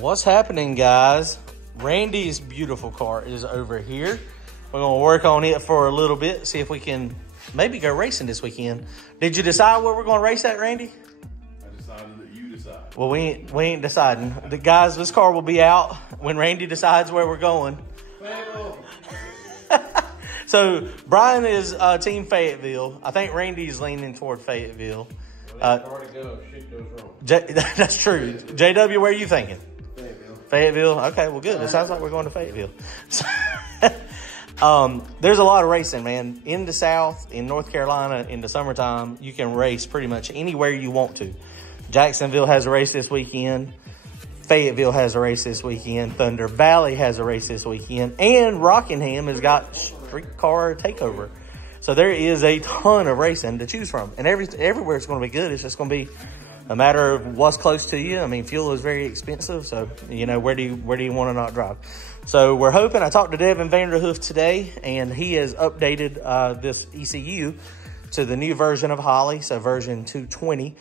What's happening, guys? Randy's beautiful car is over here. We're gonna work on it for a little bit, see if we can maybe go racing this weekend. Did you decide where we're gonna race at, Randy? I decided that you decide. Well, we ain't deciding. The guys, this car will be out when Randy decides where we're going. So Brian is Team Fayetteville. I think Randy's leaning toward Fayetteville. Shit goes wrong. That's true. JW, where are you thinking? Fayetteville. Fayetteville? Okay, well, good. It sounds like we're going to Fayetteville. There's a lot of racing, man. In the South, in North Carolina, in the summertime, you can race pretty much anywhere you want to. Jacksonville has a race this weekend. Fayetteville has a race this weekend. Thunder Valley has a race this weekend. And Rockingham has got streetcar takeover. So there is a ton of racing to choose from. And everywhere it's going to be good. It's just going to be a matter of what's close to you. I mean, fuel is very expensive. So, you know, where do you want to not drive? So we're hoping. I talked to Devin Vanderhoof today, and he has updated this ECU to the new version of Holly. So version 220.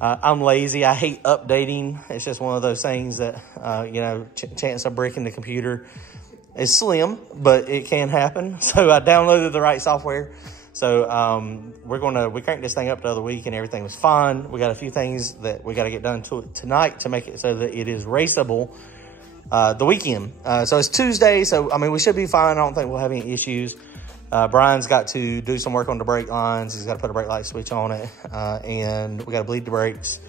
I'm lazy. I hate updating. It's just one of those things that, you know, chance of breaking the computer is slim, but it can happen. So I downloaded the right software. So we cranked this thing up the other week and everything was fine. We got a few things that we got to get done to it tonight to make it so that it is raceable the weekend. So it's Tuesday. So, I mean, we should be fine. I don't think we'll have any issues. Brian's got to do some work on the brake lines. He's got to put a brake light switch on it. And we got to bleed the brakes,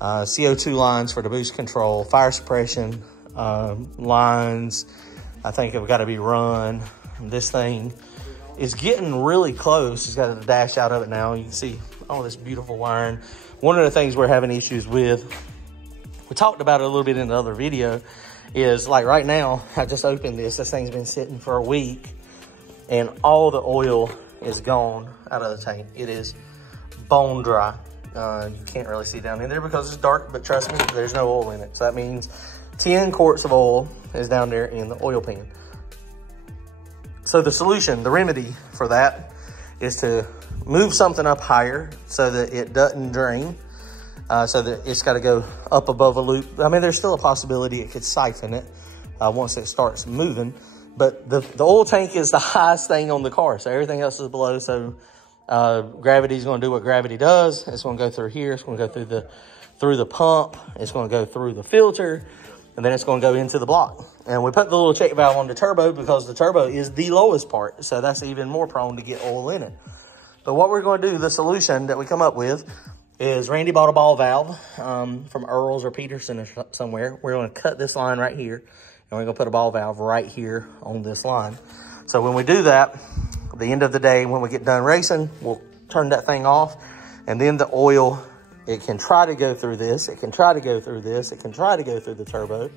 CO2 lines for the boost control, fire suppression lines. I think have got to be run. This thing is getting really close. He's got a dash out of it now. You can see all this beautiful wiring. One of the things we're having issues with, we talked about it a little bit in the other video, is like right now, I just opened this. This thing's been sitting for a week and all the oil is gone out of the tank. It is bone dry. You can't really see down in there because it's dark, but trust me, there's no oil in it. So that means 10 quarts of oil is down there in the oil pan. So the solution, the remedy for that is to move something up higher so that it doesn't drain, so that it's got to go up above a loop. I mean, there's still a possibility it could siphon it once it starts moving, but the oil tank is the highest thing on the car, so everything else is below. So gravity is going to do what gravity does. It's going to go through here. It's going to go through the pump. It's going to go through the filter. And then it's going to go into the block. And we put the little check valve on the turbo because the turbo is the lowest part. So that's even more prone to get oil in it. But what we're going to do, the solution that we come up with, is Randy bought a ball valve from Earl's or Peterson or somewhere. We're going to cut this line right here. And we're going to put a ball valve right here on this line. So when we do that, at the end of the day, when we get done racing, we'll turn that thing off. And then the oil, it can try to go through this. It can try to go through this. It can try to go through the turbo.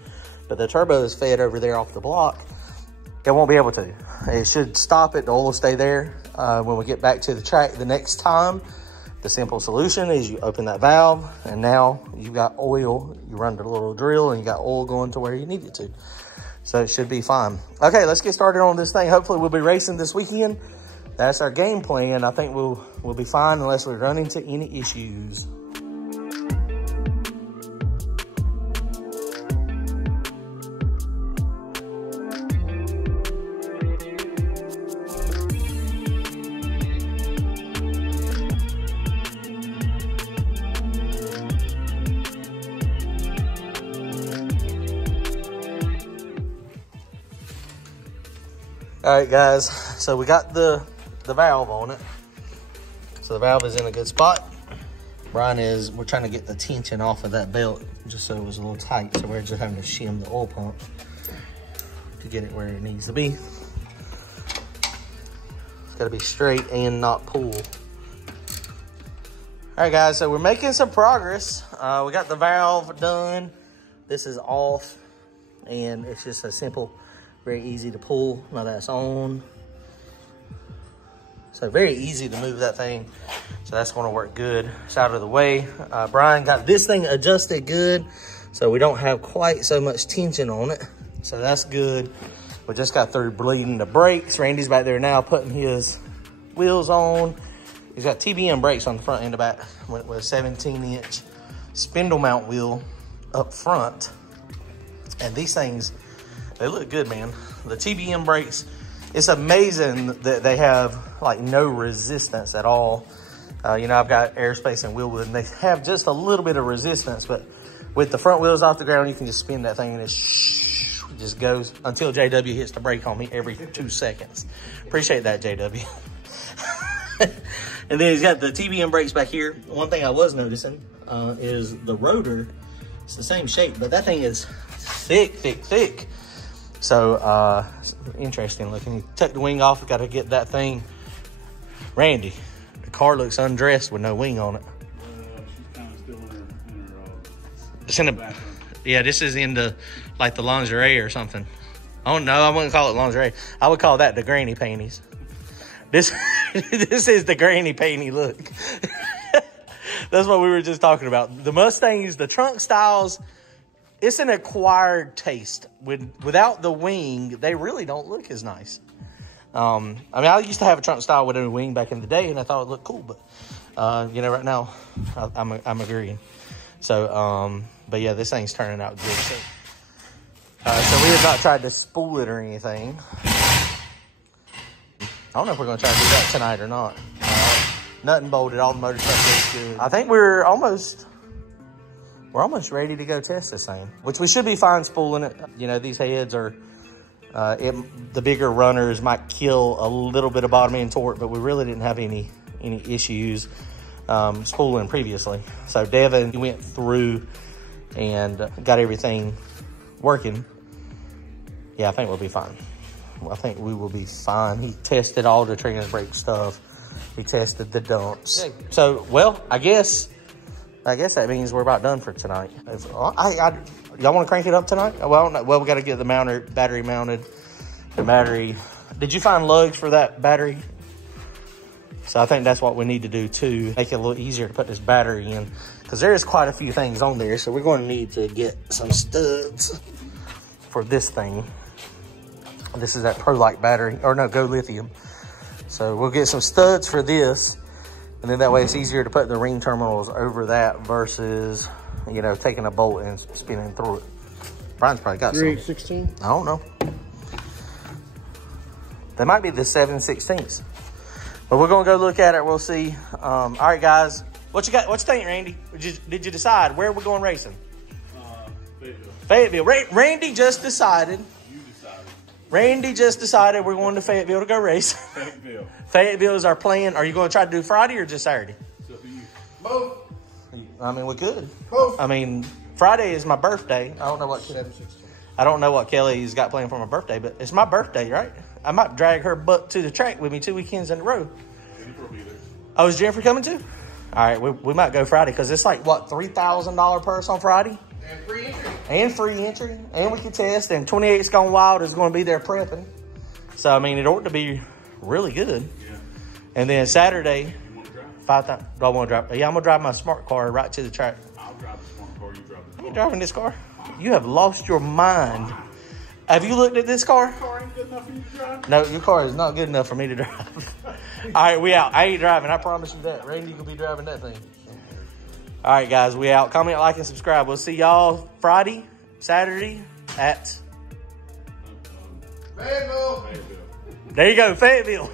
But the turbo is fed over there off the block. It won't be able to. It should stop it. The oil will stay there. When we get back to the track the next time, the simple solution is you open that valve. And now you've got oil. You run the little drill and you got oil going to where you need it to. So it should be fine. Okay, let's get started on this thing. Hopefully we'll be racing this weekend. That's our game plan. I think we'll be fine unless we run into any issues. All right, guys, so we got the valve on it. So the valve is in a good spot. We're trying to get the tension off of that belt just so it was a little tight. So we're just having to shim the oil pump to get it where it needs to be. It's gotta be straight and not pull. All right, guys, so we're making some progress. We got the valve done. This is off, and it's just a simple, very easy to pull. Now that's on. So very easy to move that thing. So that's gonna work good. It's out of the way. Brian got this thing adjusted good, so we don't have quite so much tension on it. So that's good. We just got through bleeding the brakes. Randy's back there now putting his wheels on. He's got TBM brakes on the front and the back with a 17-inch spindle mount wheel up front. And these things, they look good, man. The TBM brakes, it's amazing that they have like no resistance at all. You know, I've got Airspace and Wheelwood, and they have just a little bit of resistance, but with the front wheels off the ground, you can just spin that thing and it just goes until JW hits the brake on me every 2 seconds. Appreciate that, JW. And then he's got the TBM brakes back here. One thing I was noticing is the rotor. It's the same shape, but that thing is thick, thick, thick. So interesting looking. You tuck the wing off, got to get that thing. Randy, the car looks undressed with no wing on it. She's kind of still in her It's in the, yeah, this is into like the lingerie or something. Oh no, I wouldn't call it lingerie. I would call that the granny panties. This this is the granny panty look. That's what we were just talking about. The Mustangs, the trunk styles, it's an acquired taste. Without the wing, they really don't look as nice. I mean, I used to have a trunk style with a wing back in the day, and I thought it looked cool. But you know, right now, I'm agreeing. So, but yeah, this thing's turning out good. So we have not tried to spool it or anything. I don't know if we're going to try to do that tonight or not. Nut and bolted, all the motor stuff is good. I think we're almost ready to go test this thing, which we should be fine spooling it. You know, these heads are, the bigger runners might kill a little bit of bottoming and torque, but we really didn't have any issues spooling previously. So Devin, he went through and got everything working. Yeah, I think we'll be fine. I think we will be fine. He tested all the trigger brake stuff. He tested the dumps. So, well, I guess that means we're about done for tonight. Y'all want to crank it up tonight? Well, no, we got to get the battery mounted. The battery. Did you find lugs for that battery? So I think that's what we need to do too. Make it a little easier to put this battery in, because there is quite a few things on there. So we're going to need to get some studs for this thing. This is that ProLite battery, or no, Go Lithium. So we'll get some studs for this, and then that way it's easier to put the ring terminals over that versus, you know, taking a bolt and spinning through it. Brian's probably got 3/16? I don't know. They might be the 7/16. But we're gonna go look at it. We'll see. All right, guys. What you got? What you think, Randy? Did you decide where we're going racing? Fayetteville. Randy just decided. Randy just decided we're going to Fayetteville to go race. Fayetteville. Fayetteville is our plan. Are you going to try to do Friday or just Saturday? It's up to you. Both. I mean, we could. Both. I mean, Friday is my birthday. I don't know what Kelly's got planned for my birthday, but it's my birthday, right? I might drag her butt to the track with me 2 weekends in a row. Jennifer will be there. Oh, is Jennifer coming too? All right, we might go Friday because it's like, what, $3,000 purse on Friday? And free entry. And free entry. And we can test. And 28's Gone Wild is going to be there prepping. So, I mean, it ought to be really good. Yeah. And then Saturday, You want to drive? 5,000. Do I want to drive? Yeah, I'm going to drive my smart car right to the track. I'll drive the smart car. You drive the You driving this car? You have lost your mind. Have you looked at this car? car ain't good enough for you to drive? No, your car is not good enough for me to drive. All right, we out. I ain't driving. I promise you that. Randy will be driving that thing. All right, guys, we out. Comment, like, and subscribe. We'll see y'all Friday, Saturday at Fayetteville. There you go, Fayetteville.